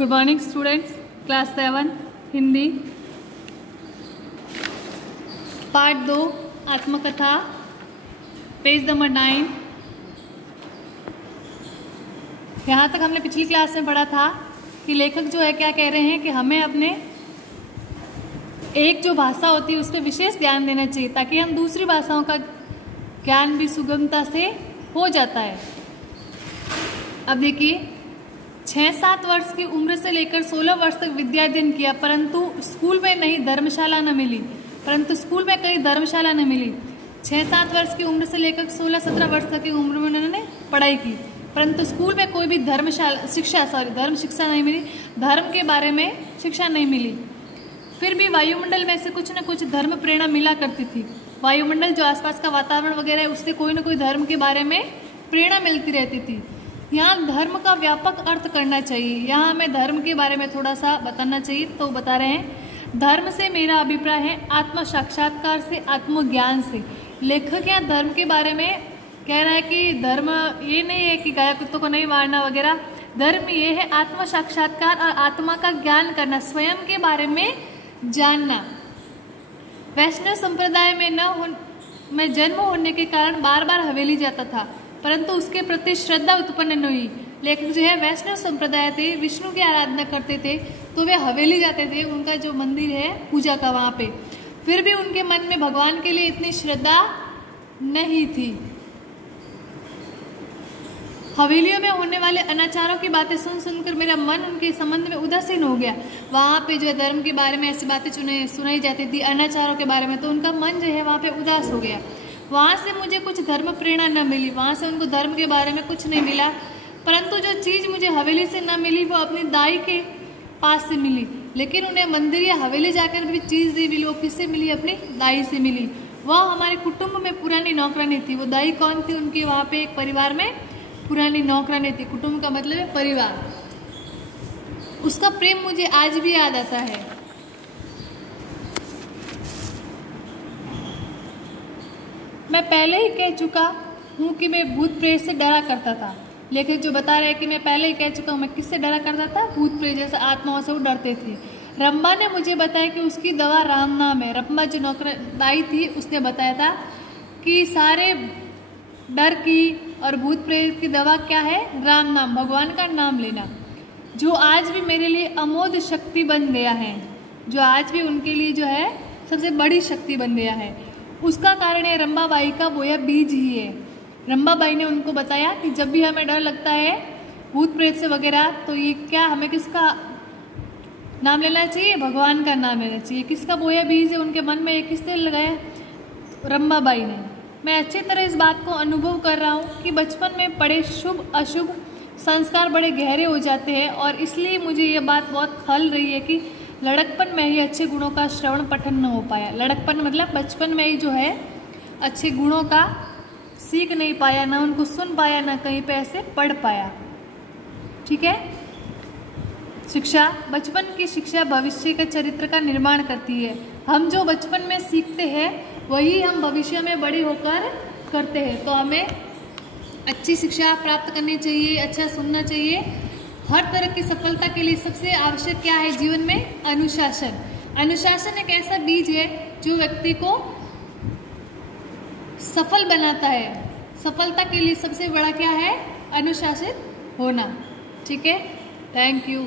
Good morning students, class 7 Hindi part 2 आत्मकथा page number 9। यहाँ तक हमने पिछली क्लास में पढ़ा था कि लेखक जो है क्या कह रहे हैं कि हमें अपने एक जो भाषा होती है उस पर विशेष ध्यान देना चाहिए ताकि हम दूसरी भाषाओं का ज्ञान भी सुगमता से हो जाता है। अब देखिए, 6-7 वर्ष की उम्र से लेकर 16 वर्ष तक विद्या अध्ययन किया, परंतु स्कूल में नहीं धर्मशाला न मिली। परंतु स्कूल में कहीं धर्मशाला न मिली। 6-7 वर्ष की उम्र से लेकर 16-17 वर्ष तक की उम्र में उन्होंने पढ़ाई की, परंतु स्कूल में कोई भी धर्म शिक्षा नहीं मिली, धर्म के बारे में शिक्षा नहीं मिली। फिर भी वायुमंडल में से कुछ न कुछ धर्म प्रेरणा मिला करती थी। वायुमंडल जो आसपास का वातावरण वगैरह है उससे कोई न कोई धर्म के बारे में प्रेरणा मिलती रहती थी। यहाँ धर्म का व्यापक अर्थ करना चाहिए। यहाँ हमें धर्म के बारे में थोड़ा सा बताना चाहिए, तो बता रहे हैं, धर्म से मेरा अभिप्राय है आत्म साक्षात्कार से, आत्मज्ञान से। लेखक यहाँ धर्म के बारे में कह रहा है कि धर्म ये नहीं है कि गाय कुत्तों को नहीं मारना वगैरह। धर्म ये है आत्म साक्षात्कार और आत्मा का ज्ञान करना, स्वयं के बारे में जानना। वैष्णव संप्रदाय में जन्म होने के कारण बार बार हवेली जाता था, परंतु उसके प्रति श्रद्धा उत्पन्न नहीं हुई। लेकिन जो है वैष्णव संप्रदाय थे, विष्णु की आराधना करते थे, तो वे हवेली जाते थे, उनका जो मंदिर है पूजा का वहाँ पे। फिर भी उनके मन में भगवान के लिए इतनी श्रद्धा नहीं थी। हवेलियों में होने वाले अनाचारों की बातें सुन सुनकर मेरा मन उनके संबंध में उदासीन हो गया। वहाँ पे जो है धर्म के बारे में ऐसी बातें सुनाई जाती थी, अनाचारों के बारे में, तो उनका मन जो है वहाँ पे उदास हो गया। वहाँ से मुझे कुछ धर्म प्रेरणा न मिली, वहाँ से उनको धर्म के बारे में कुछ नहीं मिला। परंतु जो चीज़ मुझे हवेली से न मिली वो अपनी दाई के पास से मिली। लेकिन उन्हें मंदिर या हवेली जाकर भी चीज़ नहीं मिली। वो किससे मिली? अपनी दाई से मिली। वह हमारे कुटुंब में पुरानी नौकरानी थी। वो दाई कौन थी? उनके वहाँ पे एक परिवार में पुरानी नौकरानी थी। कुटुंब का मतलब है परिवार। उसका प्रेम मुझे आज भी याद आता है। मैं पहले ही कह चुका हूँ कि मैं भूत प्रेत से डरा करता था। लेखक जो बता रहे हैं कि मैं पहले ही कह चुका हूँ, मैं किससे डरा करता था? भूत प्रेत जैसे आत्माओं से वो डरते थे। रंबा ने मुझे बताया कि उसकी दवा राम नाम है। रंबा जो नौकर दाई थी उसने बताया था कि सारे डर की और भूत प्रेत की दवा क्या है? राम नाम, भगवान का नाम लेना, जो आज भी मेरे लिए अमोघ शक्ति बन गया है, जो आज भी उनके लिए जो है सबसे बड़ी शक्ति बन गया है। उसका कारण है रंबाबाई का बोया बीज ही है। रंबाबाई ने उनको बताया कि जब भी हमें डर लगता है भूत प्रेत से वगैरह, तो ये क्या हमें किसका नाम लेना चाहिए? भगवान का नाम लेना चाहिए। किसका बोया बीज है उनके मन में, ये किसने लगाया? रंबाबाई ने। मैं अच्छी तरह इस बात को अनुभव कर रहा हूँ कि बचपन में पड़े शुभ अशुभ संस्कार बड़े गहरे हो जाते हैं, और इसलिए मुझे ये बात बहुत खल रही है कि लड़कपन में ही अच्छे गुणों का श्रवण पठन न हो पाया। लड़कपन मतलब बचपन में ही जो है अच्छे गुणों का सीख नहीं पाया, ना उनको सुन पाया, ना कहीं पे ऐसे पढ़ पाया। ठीक है। शिक्षा, बचपन की शिक्षा भविष्य के चरित्र का निर्माण करती है। हम जो बचपन में सीखते हैं वही हम भविष्य में बड़े होकर करते हैं। तो हमें अच्छी शिक्षा प्राप्त करनी चाहिए, अच्छा सुनना चाहिए। हर तरह की सफलता के लिए सबसे आवश्यक क्या है जीवन में? अनुशासन। अनुशासन एक ऐसा बीज है जो व्यक्ति को सफल बनाता है। सफलता के लिए सबसे बड़ा क्या है? अनुशासित होना। ठीक है। Thank you.